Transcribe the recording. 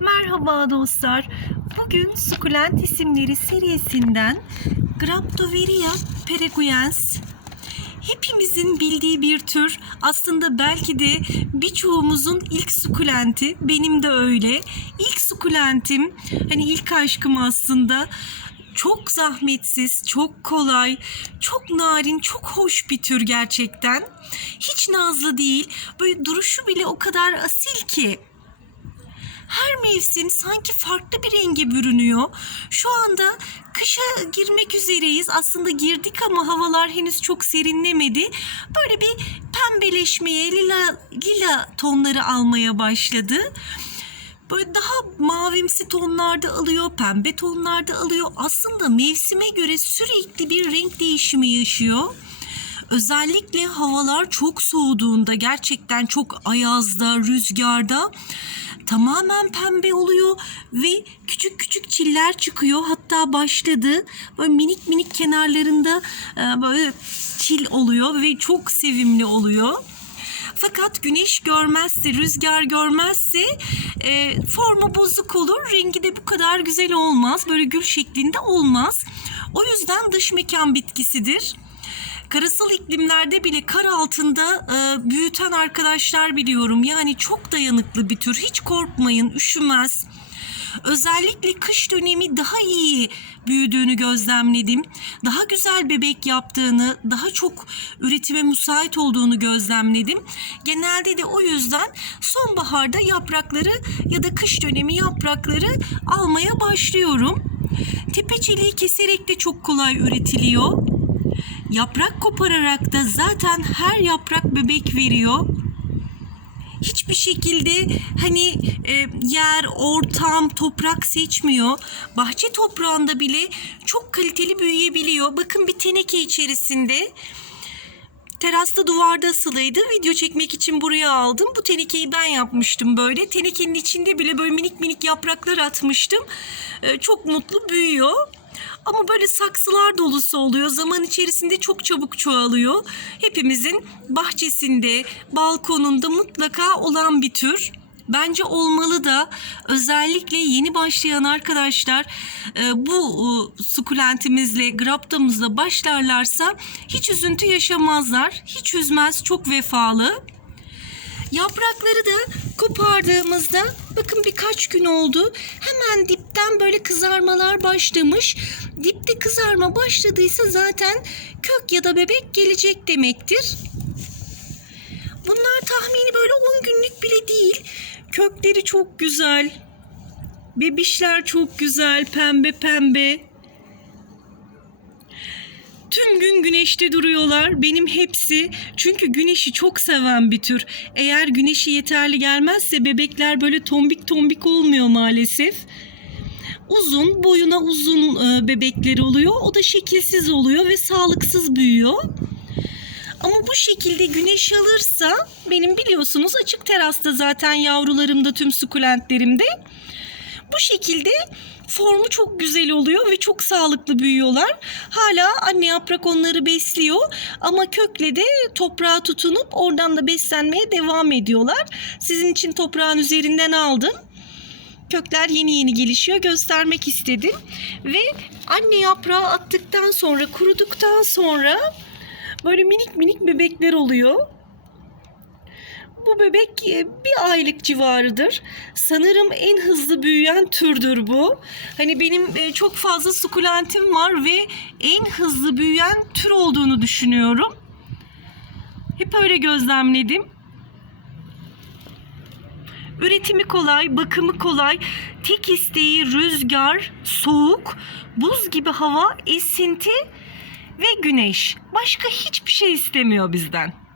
Merhaba dostlar. Bugün Sukulent isimleri serisinden Graptoveria pereguens hepimizin bildiği bir tür. Aslında belki de birçoğumuzun ilk sukulenti. Benim de öyle. İlk sukulentim. Hani ilk aşkım aslında. Çok zahmetsiz, çok kolay, çok narin, çok hoş bir tür gerçekten. Hiç nazlı değil. Böyle duruşu bile o kadar asil ki her mevsim sanki farklı bir renge bürünüyor. Şu anda kışa girmek üzereyiz. Aslında girdik ama havalar henüz çok serinlemedi. Böyle bir pembeleşmeye, lila, lila tonları almaya başladı. Böyle daha mavimsi tonlarda alıyor, pembe tonlarda alıyor. Aslında mevsime göre sürekli bir renk değişimi yaşıyor. Özellikle havalar çok soğuduğunda gerçekten çok ayazda, rüzgarda tamamen pembe oluyor ve küçük küçük çiller çıkıyor. Hatta başladı böyle minik minik kenarlarında e, böyle çil oluyor ve çok sevimli oluyor. Fakat güneş görmezse, rüzgar görmezse e, formu bozuk olur. Rengi de bu kadar güzel olmaz. Böyle gül şeklinde olmaz. O yüzden dış mekan bitkisidir. Karasal iklimlerde bile kar altında e, büyüten arkadaşlar biliyorum. Yani çok dayanıklı bir tür. Hiç korkmayın, üşümez. Özellikle kış dönemi daha iyi büyüdüğünü gözlemledim. Daha güzel bebek yaptığını, daha çok üretime müsait olduğunu gözlemledim. Genelde de o yüzden sonbaharda yaprakları ya da kış dönemi yaprakları almaya başlıyorum. Tepe çeliği keserek de çok kolay üretiliyor. Yaprak kopararak da zaten her yaprak bebek veriyor. Hiçbir şekilde hani e, yer, ortam, toprak seçmiyor. Bahçe toprağında bile çok kaliteli büyüyebiliyor. Bakın bir teneke içerisinde terasta duvarda asılıydı. Video çekmek için buraya aldım. Bu tenekeyi ben yapmıştım böyle. Tenekenin içinde bile böyle minik minik yapraklar atmıştım. E, çok mutlu büyüyor. Ama böyle saksılar dolusu oluyor. Zaman içerisinde çok çabuk çoğalıyor. Hepimizin bahçesinde, balkonunda mutlaka olan bir tür. Bence olmalı da özellikle yeni başlayan arkadaşlar e, bu e, sukulentimizle, graptamızla başlarlarsa hiç üzüntü yaşamazlar. Hiç üzmez, çok vefalı. Yaprakları da kopardığımızda bakın birkaç gün oldu. Hemen dipten böyle kızarmalar başlamış. Dipte kızarma başladıysa zaten kök ya da bebek gelecek demektir. Bunlar tahmini böyle 10 günlük bile değil. Kökleri çok güzel. Bebişler çok güzel, pembe pembe. Tüm gün güneşte duruyorlar. Benim hepsi çünkü güneşi çok seven bir tür. Eğer güneşi yeterli gelmezse bebekler böyle tombik tombik olmuyor maalesef. Uzun, boyuna uzun e, bebekleri oluyor. O da şekilsiz oluyor ve sağlıksız büyüyor. Ama bu şekilde güneş alırsa benim biliyorsunuz açık terasta zaten yavrularımda tüm sukulentlerimde. Bu şekilde formu çok güzel oluyor ve çok sağlıklı büyüyorlar. Hala anne yaprak onları besliyor ama kökle de toprağa tutunup oradan da beslenmeye devam ediyorlar. Sizin için toprağın üzerinden aldım. Kökler yeni yeni gelişiyor göstermek istedim. Ve anne yaprağı attıktan sonra kuruduktan sonra böyle minik minik bebekler oluyor. Bu bebek e, bir aylık civarıdır. Sanırım en hızlı büyüyen türdür bu. Hani benim e, çok fazla sukulentim var ve en hızlı büyüyen tür olduğunu düşünüyorum. Hep öyle gözlemledim. Üretimi kolay, bakımı kolay. Tek isteği rüzgar, soğuk, buz gibi hava, esinti ve güneş. Başka hiçbir şey istemiyor bizden.